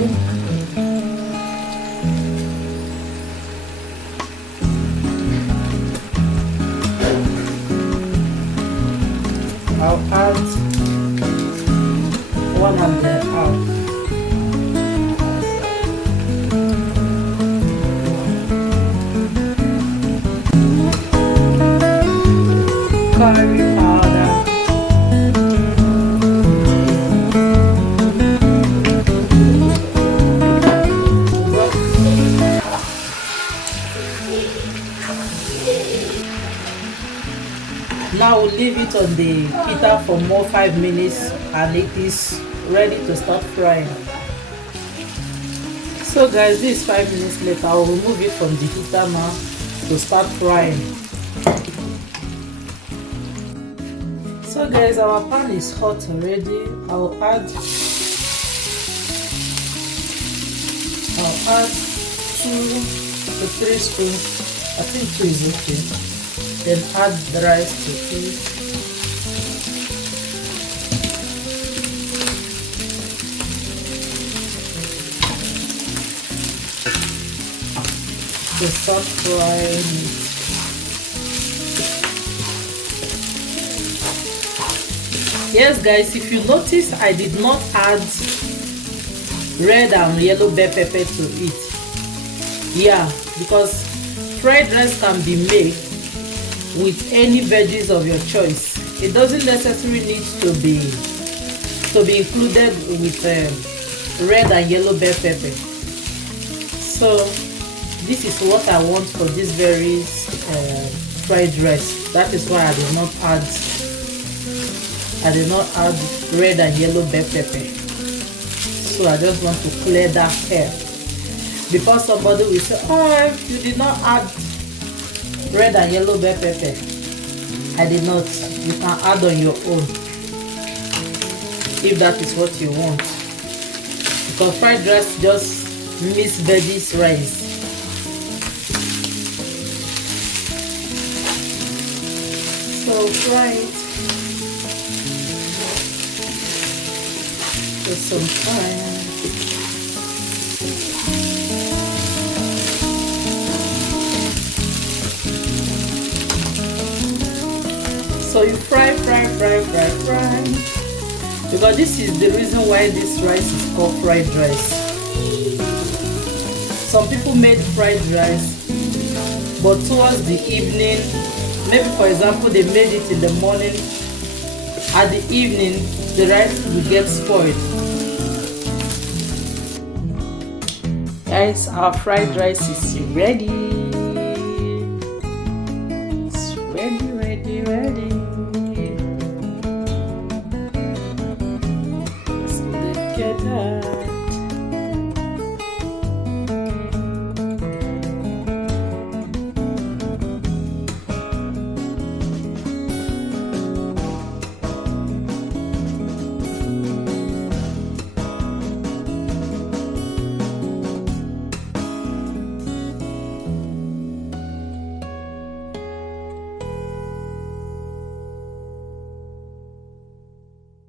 you. I'll add 1.5. Curry powder. Now we'll leave it on the heater for more 5 minutes and it is ready to start frying. So guys, this is 5 minutes later. I'll remove it from the heater now to start frying. So guys, our pan is hot already. I'll add 2 to 3 spoons. I think 2 is okay. Then add the rice to it. To start frying it. Yes guys, if you notice, I did not add red and yellow bell pepper to it. Yeah, because fried rice can be made with any veggies of your choice. It doesn't necessarily need to be included with red and yellow bell pepper. So this is what I want for this very fried rice. That is why I did not add red and yellow bell pepper. So I just want to clear that air. Because somebody will say, oh, you did not add red and yellow bell pepper. I did not. You can add on your own if that is what you want. Because fried rice just means veggies rice. So fry it for some time. So you fry. Because this is the reason why this rice is called fried rice. Some people made fried rice, but towards the evening, maybe for example, they made it in the morning, at the evening, the rice will get spoiled. Guys, our fried rice is ready.